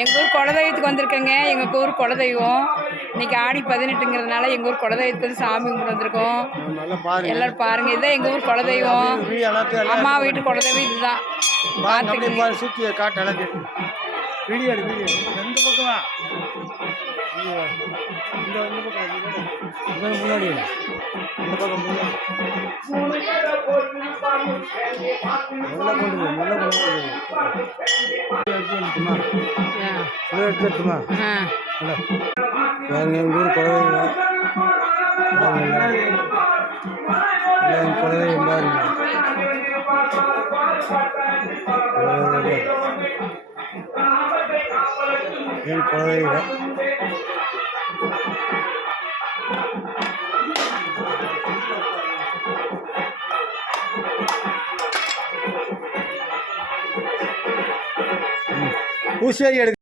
எங்கள் ஊர் குலதெய்வத்துக்கு வந்திருக்கேங்க. எங்கள் ஊர் குலதெய்வம் இன்னைக்கு ஆடி 18ங்கிறதுனால எங்கள் ஊர் குலதெய்வத்துக்கு வந்து சாமி கும்பிட்டு வந்திருக்கோம். எல்லோரும் பாருங்கள், இதுதான் எங்கள் ஊர் குலதெய்வம். அம்மா வீட்டு குலதெய்வம் இதுதான். பார்த்துக்கிட்டு சுற்றி காட்டு எல்லாம் வீடியோ எந்த பக்கமா இந்த பக்கம் முன்னாடி இந்த பக்கம் முன்னாடி எடுத்துட்டுமா எங்கள் ஊர் குலதெய்வம் குலதெய்வம் பாருங்க. என் குலதெய்வம் ஊசேரி எடுக்க